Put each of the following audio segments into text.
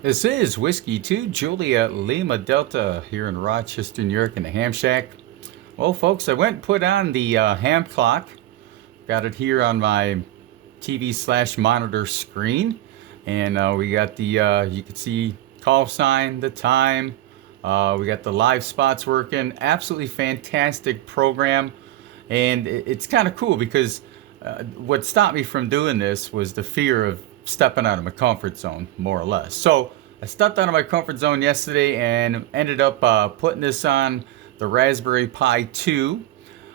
This is Whiskey 2 Juliet Lima Delta here in Rochester, New York in the Ham Shack. Well, folks, I went and put on the ham clock. Got it here on my TV/monitor screen. And we got the, you can see call sign, the time. We got the live spots working. Absolutely fantastic program. And it's kind of cool because what stopped me from doing this was the fear of stepping out of my comfort zone, more or less. So I stepped out of my comfort zone yesterday and ended up putting this on the Raspberry Pi 2,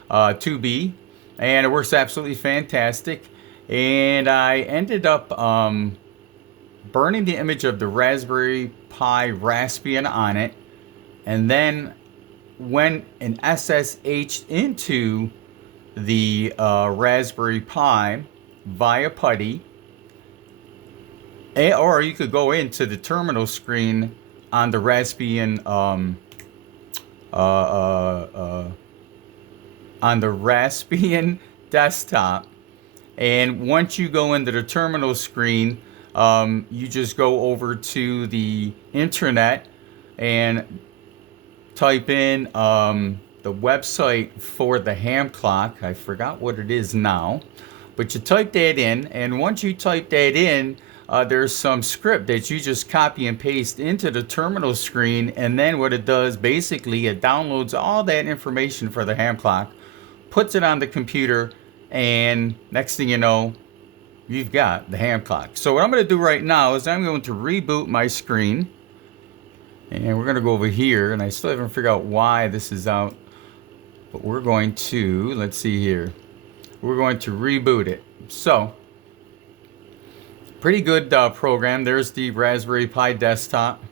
2B, and it works absolutely fantastic. And I ended up burning the image of the Raspberry Pi Raspbian on it, and then went and SSH'd into the Raspberry Pi via PuTTY, or you could go into the terminal screen on the Raspbian uh, uh, uh, on the Raspbian desktop. And once you go into the terminal screen, you just go over to the internet and type in the website for the ham clock. I forgot what it is now, but you type that in, and once you type that in, there's some script that you just copy and paste into the terminal screen, and then what it does, basically, it downloads all that information for the ham clock, puts it on the computer, and next thing you know, you've got the ham clock. So what I'm going to do right now is I'm going to reboot my screen, and we're going to go over here, and I still haven't figured out why this is out, but we're going to, let's see here, we're going to reboot it. So, pretty good program. There's the Raspberry Pi desktop.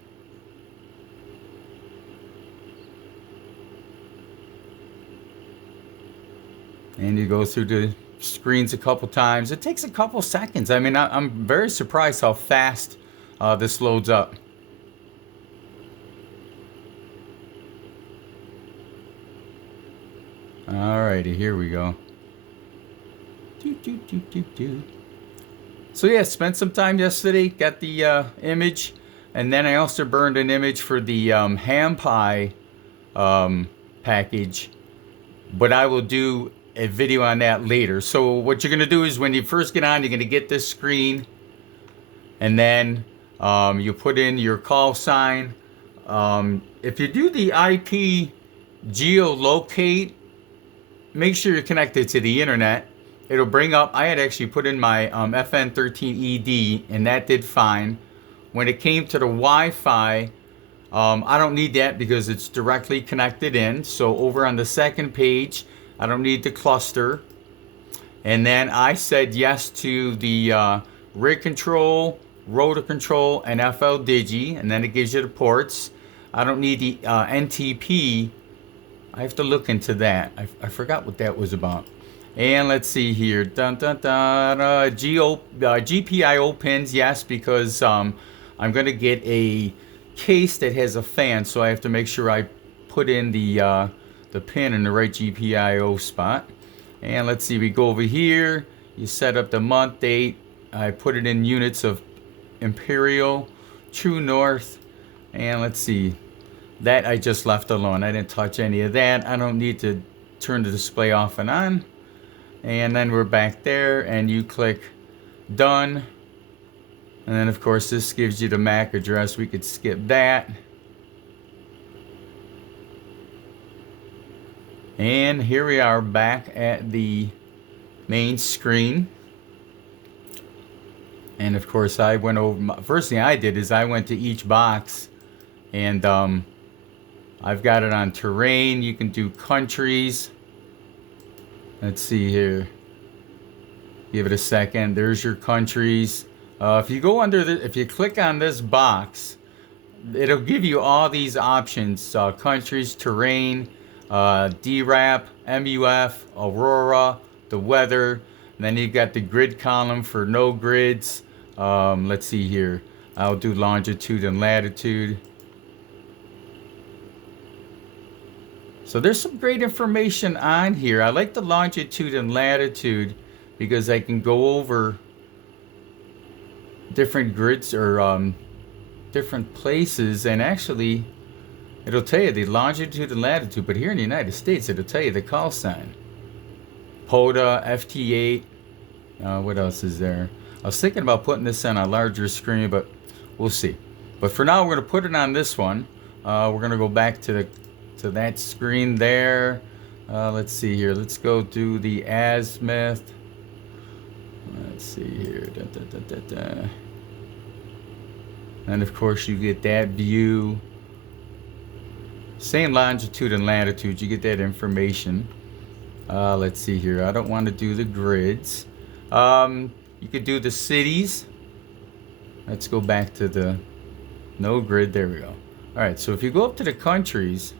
And you go through the screens a couple times. It takes a couple seconds. I mean, I'm very surprised how fast this loads up. Alrighty, here we go. So yeah, spent some time yesterday, got the image, and then I also burned an image for the ham pie package, but I will do a video on that later. So what you're gonna do is when you first get on, you're gonna get this screen, and then you put in your call sign. If you do the IP geolocate, make sure you're connected to the internet. It'll bring up, I had actually put in my FN13ED, and that did fine. When it came to the Wi-Fi, I don't need that because it's directly connected in. So over on the second page, I don't need the cluster. And then I said yes to the rig control, rotor control, and FL Digi, and then it gives you the ports. I don't need the NTP. I have to look into that. I forgot what that was about. And let's see here. Dun, dun, dun, GPIO pins, yes, because I'm going to get a case that has a fan, so I have to make sure I put in the pin in the right GPIO spot. And let's see, we go over here. You set up the month, date. I put it in units of imperial, true north. And let's see. That I just left alone. I didn't touch any of that. I don't need to turn the display off and on. And then we're back there, and you click done. And then of course this gives you the MAC address. We could skip that. And here we are back at the main screen. And of course I went over, first thing I did is I went to each box, and I've got it on terrain. You can do countries. Let's see here. Give it a second. There's your countries. If you go under if you click on this box, it'll give you all these options: countries, terrain, DRAP, MUF, Aurora, the weather. And then you've got the grid column for no grids. Let's see here. I'll do longitude and latitude. So there's some great information on here. I like the longitude and latitude because I can go over different grids or different places, and actually it'll tell you the longitude and latitude, but here in the United States it'll tell you the call sign. POTA, FT8, what else is there? I was thinking about putting this on a larger screen, but we'll see. But for now, we're going to put it on this one. We're going to go back to that screen there. Let's see here. Let's go do the azimuth. Let's see here. And of course, you get that view. Same longitude and latitude. You get that information. Let's see here. I don't want to do the grids. You could do the cities. Let's go back to the no grid. There we go. All right. So if you go up to the countries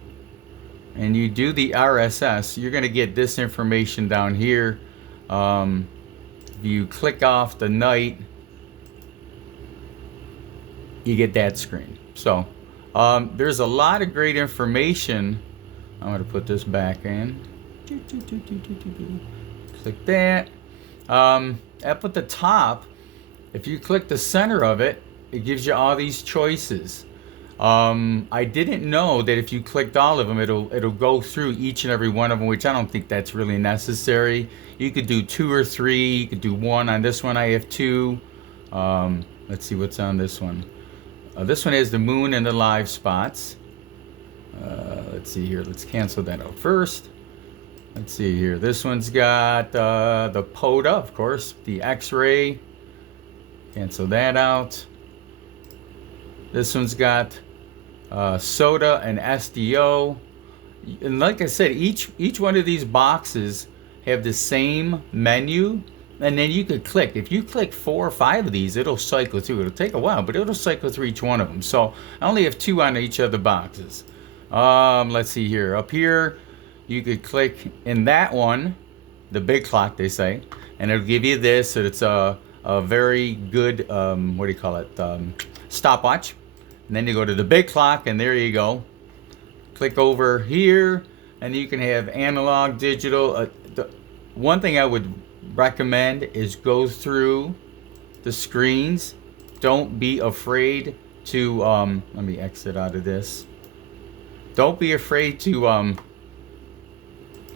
and you do the RSS, you're going to get this information down here. If you click off the night, you get that screen. So there's a lot of great information. I'm going to put this back in. Click that. Up at the top, if you click the center of it, it gives you all these choices. I didn't know that if you clicked all of them, it'll go through each and every one of them, which I don't think that's really necessary. You could do 2 or 3. You could do 1. On this one, I have 2. Let's see what's on this one. This one has the moon and the live spots. Let's see here. Let's cancel that out first. Let's see here. This one's got the POTA, of course, the X-ray. Cancel that out. This one's got SOTA and SDO. And like I said, each one of these boxes have the same menu. And then you could click. If you click 4 or 5 of these, it'll cycle through. It'll take a while, but it'll cycle through each one of them. So I only have 2 on each of the boxes. Let's see here. Up here, you could click in that one, the big clock, they say, and it'll give you this. So it's a very good, what do you call it, stopwatch. And then you go to the big clock, and there you go. Click over here, and you can have analog, digital. The one thing I would recommend is go through the screens. Don't be afraid to, let me exit out of this. Don't be afraid to,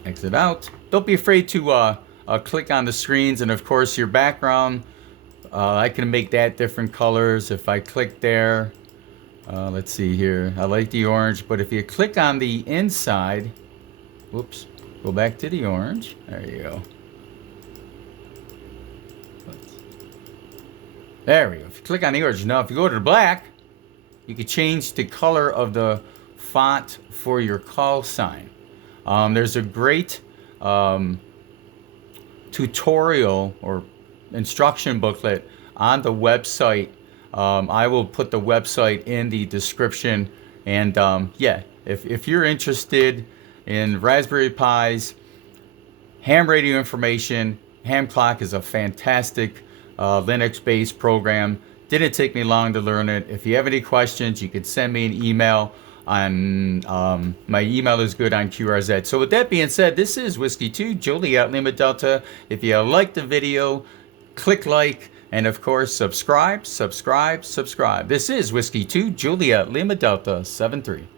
exit out. Don't be afraid to click on the screens, and of course your background, I can make that different colors if I click there. Let's see here. I like the orange, but if you click on the inside, whoops, go back to the orange. There you go. There we go. If you click on the orange, now if you go to the black, you can change the color of the font for your call sign. There's a great tutorial or instruction booklet on the website. I will put the website in the description. And yeah, if you're interested in Raspberry Pis, ham radio information, ham clock is a fantastic Linux-based program. Didn't take me long to learn it. If you have any questions, you could send me an email on my email is good on QRZ. So with that being said, this is Whiskey 2 Juliet Lima Delta. If you liked the video, click like, and of course subscribe. This is Whiskey 2 Juliet Lima Delta 73.